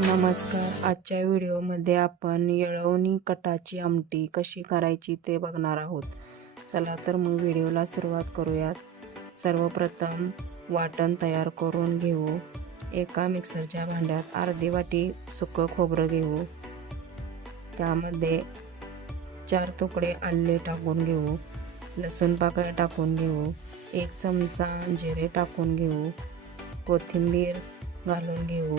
नमस्कार. आजच्या व्हिडिओमध्ये आपण येळवणी कटाची आमटी कशी करायची ते बघणार आहोत. चला तर मग व्हिडिओला सुरुवात करूयात. सर्वप्रथम वाटण तयार करून घेऊ. एका मिक्सरच्या भांड्यात अर्धी वाटी सुकं खोबरं घेऊ. त्यामध्ये चार तुकडे आले टाकून घेऊ. लसूण पाकळ्या टाकून घेऊ. एक चमचा जिरे टाकून घेऊ. कोथिंबीर घालून घेऊ.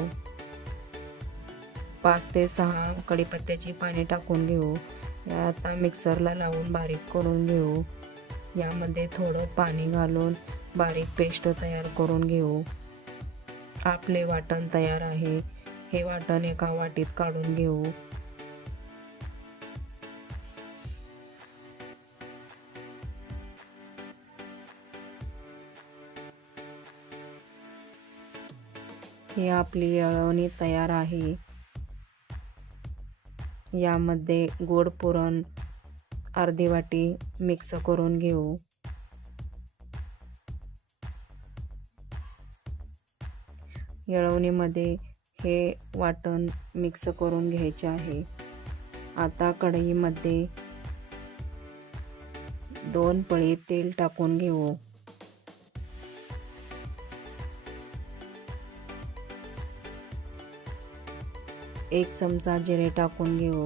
पाच ते सहा कढीपत्त्याची पाने टाकून घेऊ. या आता मिक्सरला लावून बारीक करून घेऊ. यामध्ये थोडं पाणी घालून बारीक पेस्ट तयार करून घेऊ. आपले वाटण तयार आहे. हे वाटण एका वाटीत काढून घेऊ. हे आपली येळवणी तयार आहे. यामध्ये गोड पुरण अर्धी वाटी मिक्स करून घेऊ. येळवणीमध्ये हे वाटण मिक्स करून घ्यायचे आहे. आता कढईमध्ये दोन पळी तेल टाकून घेऊ. एक चमचा जिरे टाकून घेऊ.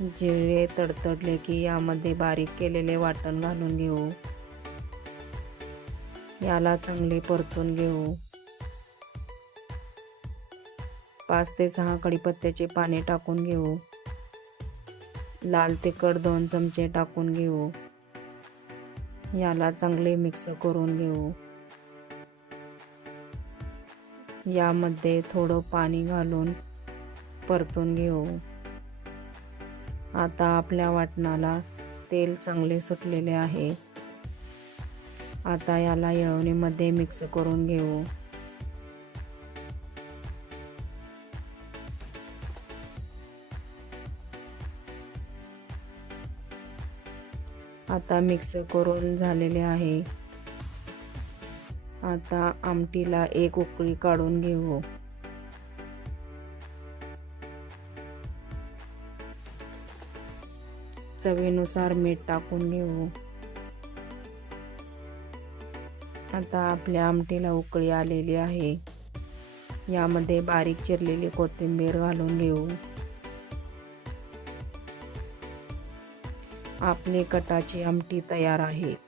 जिरे तडतडले की यामध्ये बारीक केलेले वाटण घालून घेऊ. याला चांगले परतून घेऊ. पाच ते सहा कढीपत्त्याचे पाने टाकून घेऊ. लाल तिखट दोन चमचे टाकून घेऊ. याला चांगले मिक्स करून घेऊ. यामध्ये थोडं पाणी घालून परतून घेऊ. आता आपल्या वाटणाला तेल चांगले सुटलेले आहे. आता याला येळवणीमध्ये मिक्स करून घेऊ. आता मिक्स करून झालेले आहे. आता आमटीला एक उकळी काढून घेऊ. चवीनुसार मीठ टाकून घेऊ. आता आपल्या आमटीला उकळी आलेली आहे. यामध्ये बारीक चिरलेली कोथिंबीर घालून घेऊ. आपली कटाची आमटी तयार आहे.